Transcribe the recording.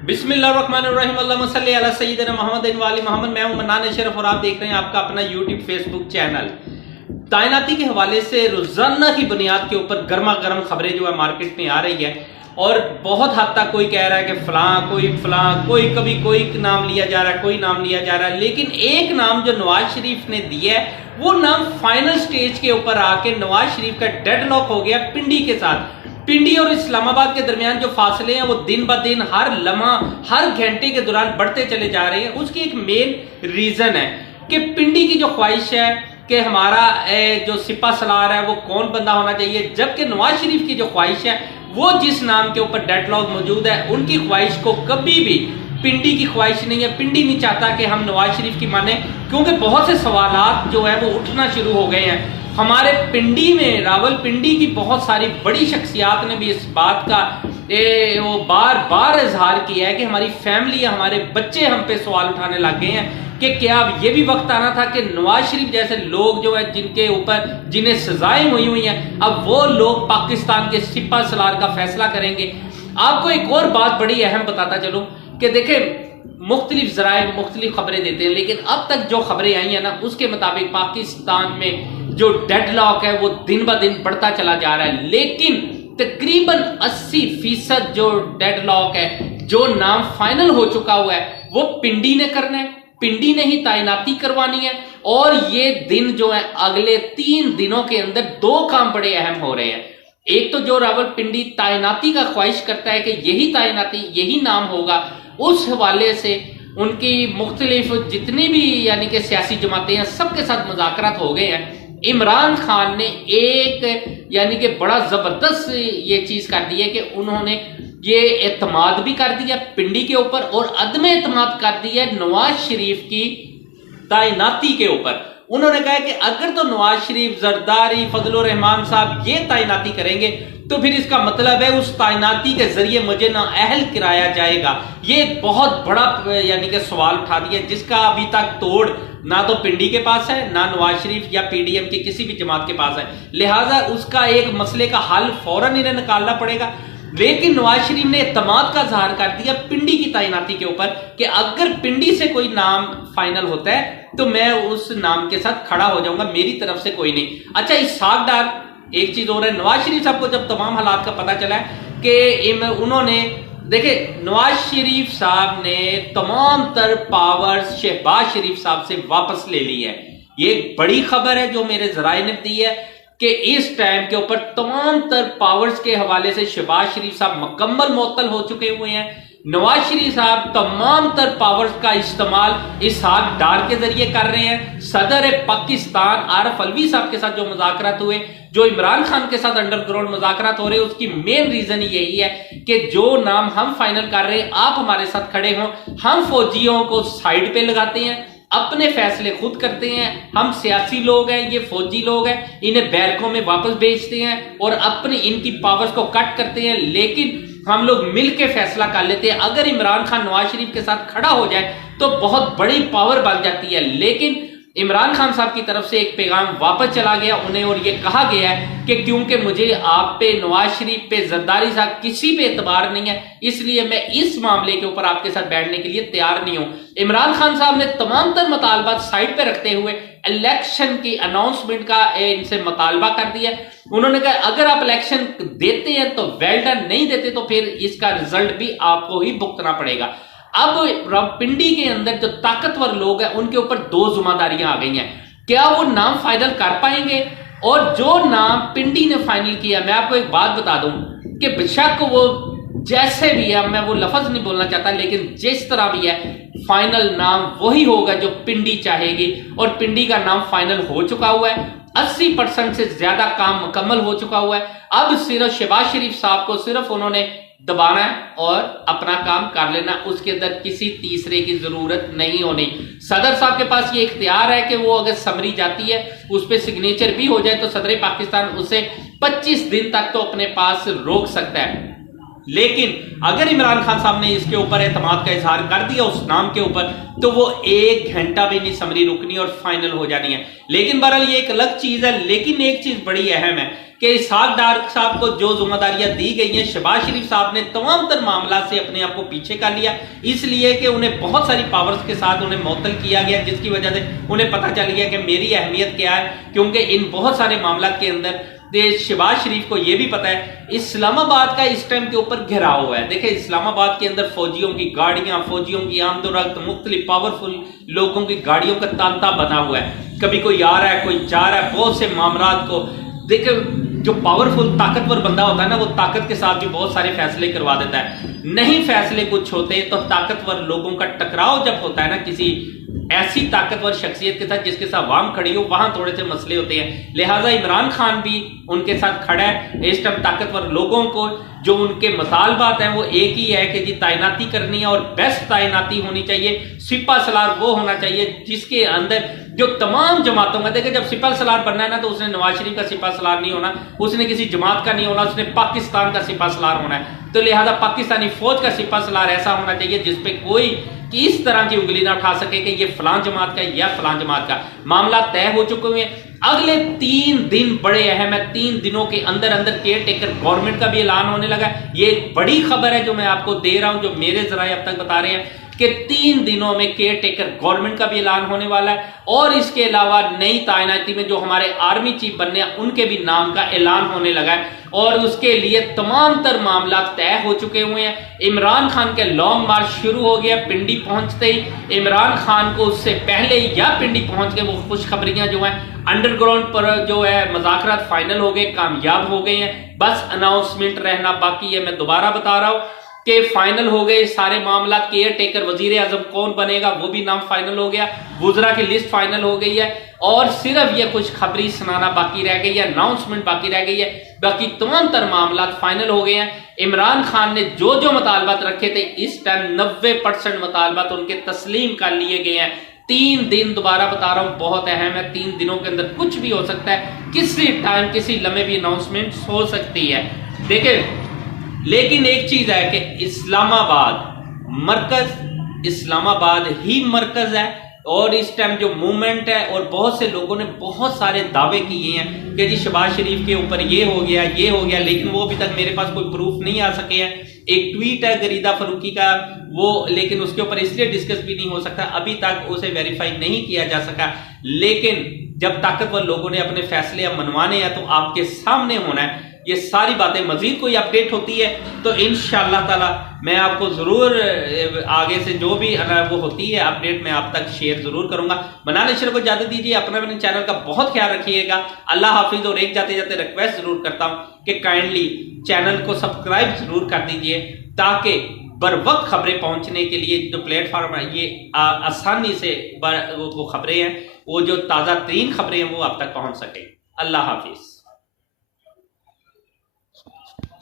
बिस्मिल्लाहिर्रहमानिर्रहीम अल्लाहुम्मा सल्ली अला सय्यिदिना मोहम्मद वाली मोहम्मद। मैं हूं मन्नान अशरफ और आप देख रहे हैं आपका अपना यूट्यूब फेसबुक चैनल। तैनाती के हवाले से रोजाना की बुनियाद के ऊपर गर्मा गर्म खबरें जो है मार्केट में आ रही है और बहुत हद तक कोई कह रहा है कि फलां कोई कभी कोई नाम लिया जा रहा है, कोई नाम लिया जा रहा है, लेकिन एक नाम जो नवाज शरीफ ने दिया है वो नाम फाइनल स्टेज के ऊपर आके नवाज शरीफ का डेडलॉक हो गया पिंडी के साथ। पिंडी और इस्लामाबाद के दरमियान जो फासले हैं वो दिन ब दिन हर लम्हा हर घंटे के दौरान बढ़ते चले जा रहे हैं। उसकी एक मेन रीजन है कि पिंडी की जो ख्वाहिश है कि हमारा जो सिपा सलार है वो कौन बंदा होना चाहिए, जबकि नवाज शरीफ की जो ख्वाहिश है वो जिस नाम के ऊपर डेडलॉक मौजूद है उनकी ख्वाहिश को कभी भी पिंडी की ख्वाहिश नहीं है। पिंडी नहीं चाहता कि हम नवाज शरीफ की माने, क्योंकि बहुत से सवालात जो है वो उठना शुरू हो गए हैं। हमारे पिंडी में रावलपिंडी की बहुत सारी बड़ी शख्सियात ने भी इस बात का वो बार बार इजहार किया है कि हमारी फैमिली, हमारे बच्चे हम पे सवाल उठाने लग गए हैं कि क्या अब ये भी वक्त आना था कि नवाज शरीफ जैसे लोग जो है जिनके ऊपर जिन्हें सजाएं हुई हैं, अब वो लोग पाकिस्तान के सिपा सलार का फैसला करेंगे। आपको एक और बात बड़ी अहम बताता चलूं कि देखें मुख्तलिफ जराए मुख्तलिफ खबरें देते हैं, लेकिन अब तक जो खबरें आई हैं ना उसके मुताबिक पाकिस्तान में जो डेडलॉक है वो दिन ब दिन बढ़ता चला जा रहा है। लेकिन तकरीबन 80% जो डेडलॉक है, जो नाम फाइनल हो चुका हुआ है, वो पिंडी ने करना है, पिंडी ने ही तैनाती करवानी है। और ये दिन जो है अगले 3 दिनों के अंदर 2 काम बड़े अहम हो रहे हैं। एक तो जो रावलपिंडी तैनाती का ख्वाहिश करता है कि यही तैनाती यही नाम होगा, उस हवाले से उनकी मुख्तलिफ जितनी भी यानी कि सियासी जमातें हैं सबके साथ मुज़ाकरात हो गए हैं। इमरान खान ने एक यानी कि बड़ा जबरदस्त ये चीज कर दी है कि उन्होंने ये एतमाद भी कर दिया पिंडी के ऊपर और अदम एतमाद कर दिया नवाज शरीफ की तैनाती के ऊपर। उन्होंने कहा कि अगर तो नवाज शरीफ, जरदारी, फजलुर रहमान साहब ये तैनाती करेंगे तो फिर इसका मतलब है उस तैनाती के जरिए मुझे ना अहल कराया जाएगा। ये बहुत बड़ा यानी कि सवाल उठा दिया जिसका अभी तक तोड़ ना तो पिंडी के पास है ना नवाज शरीफ या पीडीएम की किसी भी जमात के पास है। लिहाजा उसका एक मसले का हल फौरन इन्हें निकालना पड़ेगा। लेकिन नवाज शरीफ ने इत्तेमाद का इजहार कर दिया पिंडी की तैनाती के ऊपर कि अगर पिंडी से कोई नाम फाइनल होता है तो मैं उस नाम के साथ खड़ा हो जाऊंगा, मेरी तरफ से कोई नहीं। अच्छा, इसहाक डार एक चीज हो रहा है, नवाज शरीफ साहब को जब तमाम हालात का पता चला है कि उन्होंने देखे नवाज शरीफ साहब ने तमाम तर पावर्स शहबाज शरीफ साहब से वापस ले ली है। ये एक बड़ी खबर है जो मेरे जराए ने दी है कि इस टाइम के ऊपर तमाम तर पावर्स के हवाले से शहबाज शरीफ साहब मुकम्मल मुअत्तल हो चुके हुए हैं। नवाज शरीफ साहब तमाम तर पावर्स का इस्तेमाल इसहाक डार के जरिए कर रहे हैं। सदर पाकिस्तान आरिफ अलवी साहब के साथ जो मुज़ाकरात हुए, जो इमरान खान के साथ अंडरग्राउंड मुज़ाकरात हो रहे हैं, उसकी मेन रीजन यही है कि जो नाम हम फाइनल कर रहे हैं आप हमारे साथ खड़े हों। हम फौजियों को साइड पे लगाते हैं, अपने फैसले खुद करते हैं। हम सियासी लोग हैं, ये फौजी लोग हैं, इन्हें बैरकों में वापस भेजते हैं और अपनी इनकी पावर्स को कट करते हैं। लेकिन हम लोग मिल के फैसला कर लेते हैं। अगर इमरान खान नवाज शरीफ के साथ खड़ा हो जाए तो बहुत बड़ी पावर बन जाती है। लेकिन इमरान खान साहब की तरफ से एक पैगाम वापस चला गया उन्हें और ये कहा गया है कि क्योंकि मुझे आप पे, नवाज शरीफ पे, जरदारी साहब किसी पे एतबार नहीं है, इसलिए मैं इस मामले के ऊपर आपके साथ बैठने के लिए तैयार नहीं हूं। इमरान खान साहब ने तमाम तर मुतालबात साइड पे रखते हुए इलेक्शन की अनाउंसमेंट का इनसे मुतालबा कर दिया। उन्होंने कहा अगर आप इलेक्शन देते हैं तो वेल डन, नहीं देते तो फिर इसका रिजल्ट भी आपको ही भुगतना पड़ेगा। अब पिंडी के अंदर जो ताकतवर लोग हैं उनके ऊपर 2 जिम्मेदारियां आ गई हैं। क्या वो नाम फाइनल कर पाएंगे? और जो नाम पिंडी ने फाइनल किया, मैं आपको एक बात बता दूं कि बेशक वो जैसे भी है, मैं वो लफ्ज नहीं बोलना चाहता, लेकिन जिस तरह भी है फाइनल नाम वही होगा जो पिंडी चाहेगी। और पिंडी का नाम फाइनल हो चुका हुआ है, 80% से ज्यादा काम मुकम्मल हो चुका हुआ है। अब सिर्फ शहबाज शरीफ साहब को सिर्फ उन्होंने दबाना है और अपना काम कर लेना, उसके अंदर किसी तीसरे की जरूरत नहीं होनी। सदर साहब के पास ये इख्तियार है कि वो अगर समरी जाती है उस पर सिग्नेचर भी हो जाए तो सदर पाकिस्तान उसे 25 दिन तक तो अपने पास रोक सकता है। لیکن اگر عمران خان صاحب نے اس کے اوپر اعتماد کا اظہار کر دیا اس نام کے اوپر تو وہ 1 گھنٹہ بھی نہیں سمری رکنی اور فائنل ہو جانی ہے. لیکن بہرحال یہ ایک الگ چیز ہے. لیکن ایک چیز بڑی اہم ہے کہ اسحاق ڈار صاحب کو جو ذمہ داریاں دی گئی ہیں، شہباز شریف صاحب نے تمام تر معاملات سے اپنے آپ کو پیچھے کر لیا، اس لیے کہ انہیں بہت ساری پاورز کے ساتھ انہیں معطل کیا گیا، جس کی وجہ سے انہیں پتہ چل گیا کہ میری اہمیت کیا ہے. کیونکہ ان بہت سارے معاملات کے اندر شہباز شریف کو یہ بھی پتا ہے اسلام آباد کا اس ٹائم کے اوپر گھیراؤ ہے. دیکھیں اسلام آباد کے اندر فوجیوں کی گاڑیاں، فوجیوں کی آمد و رفت، مختلف پاورفل لوگوں کی گاڑیوں کا تانتا بنا ہوا ہے. کبھی کوئی آ رہا ہے، کوئی جا رہا ہے. بہت سے معاملات کو دیکھیں، جو پاورفل طاقتور بندہ ہوتا ہے نا، وہ طاقت کے ساتھ بھی بہت سارے فیصلے کروا دیتا ہے. نہیں فیصلے کچھ ہوتے تو طاقتور لوگوں کا ٹکراؤ جب ہوتا ہے نا کسی ایسی طاقتور شخصیت کے ساتھ جس کے ساتھ عوام کھڑی ہو، وہاں تھوڑے سے مسئلے ہوتے ہیں. لہٰذا عمران خان بھی ان کے ساتھ کھڑا ہے. اس ٹائم طاقتور لوگوں کو جو ان کے مطالبات ہیں وہ ایک ہی ہے کہ جی تعیناتی کرنی ہے اور بیسٹ تعیناتی ہونی چاہیے. سپہ سالار وہ ہونا چاہیے جس کے اندر جو تمام جماعتوں کا، دیکھیں جب سپہ سالار بننا ہے نا تو اس نے نواز شریف کا سپہ سالار نہیں ہونا، اس نے کسی جماعت کا نہیں ہونا، اس نے پاکستان کا سپہ سالار ہونا ہے. تو لہٰذا پاکستانی فوج کا سپہ سالار ایسا ہونا چاہیے جس پہ کوئی اس طرح کی انگلی نہ اٹھا سکے کہ یہ فلاں جماعت کا یا فلاں جماعت کا. معاملات طے ہو چکے ہوئے ہیں. اگلے 3 دن بڑے اہم ہیں. 3 دنوں کے اندر اندر کیئر ٹیکر گورنمنٹ کا بھی اعلان ہونے لگا ہے. یہ ایک بڑی خبر ہے جو میں آپ کو دے رہا ہوں، جو میرے ذرائع اب تک بتا رہے ہیں کہ 3 دنوں میں کیئر ٹیکر گورنمنٹ کا بھی اعلان ہونے والا ہے. اور اس کے علاوہ نئی تعیناتی میں جو ہمارے آرمی چیف بننے ہیں ان کے بھی نام کا اعلان ہونے لگا ہے. اور اس کے لیے تمام تر معاملات طے ہو چکے ہوئے ہیں. عمران خان کے لانگ مارچ شروع ہو گیا. پنڈی پہنچتے ہی عمران خان کو اس سے پہلے یا پنڈی پہنچ کے وہ خوشخبریاں جو ہیں انڈر گراؤنڈ پر جو ہے مذاکرات فائنل ہو گئے، کامیاب ہو گئے ہیں. بس اناؤنسمنٹ رہنا باقی ہے. میں دوبارہ بتا رہا ہوں کہ فائنل ہو گئے سارے معاملات. کیئر ٹیکر وزیر اعظم کون بنے گا وہ بھی نام فائنل ہو گیا. وزراء کی لسٹ فائنل ہو گئی ہے. اور صرف یہ خوشخبری سنانا باقی رہ گئی ہے، اناؤنسمنٹ باقی رہ گئی ہے. باقی تمام تر معاملات فائنل ہو گئے ہیں. عمران خان نے جو جو مطالبات رکھے تھے اس ٹائم 90% مطالبات ان کے تسلیم کر لیے گئے ہیں. 3 دن دوبارہ بتا رہا ہوں بہت اہم ہے. 3 دنوں کے اندر کچھ بھی ہو سکتا ہے، کسی ٹائم کسی لمحے بھی اناؤنسمنٹ ہو سکتی ہے. دیکھیں لیکن ایک چیز ہے کہ اسلام آباد مرکز، اسلام آباد ہی مرکز ہے. اور اس ٹائم جو موومنٹ ہے، اور بہت سے لوگوں نے بہت سارے دعوے کیے ہیں کہ جی شہباز شریف کے اوپر یہ ہو گیا یہ ہو گیا، لیکن وہ ابھی تک میرے پاس کوئی پروف نہیں آ سکے ہیں. ایک ٹویٹ ہے غریدہ فاروقی کا، وہ لیکن اس کے اوپر اس لیے ڈسکس بھی نہیں ہو سکتا، ابھی تک اسے ویریفائی نہیں کیا جا سکا. لیکن جب طاقتور لوگوں نے اپنے فیصلے اب منوانے ہیں تو آپ کے سامنے ہونا ہے. یہ ساری باتیں مزید کوئی اپڈیٹ ہوتی ہے تو انشاءاللہ تعالی میں آپ کو ضرور آگے سے جو بھی وہ ہوتی ہے اپڈیٹ میں آپ تک شیئر ضرور کروں گا. منان اشرف کو اجازت دیجیے. اپنے چینل کا بہت خیال رکھیے گا. اللہ حافظ. اور ایک جاتے جاتے ریکویسٹ ضرور کرتا ہوں کہ کائنڈلی چینل کو سبسکرائب ضرور کر دیجیے تاکہ بر وقت خبریں پہنچنے کے لیے جو پلیٹ فارم ہے یہ آسانی سے وہ خبریں ہیں، وہ جو تازہ ترین خبریں ہیں وہ آپ تک پہنچ سکیں. اللہ حافظ.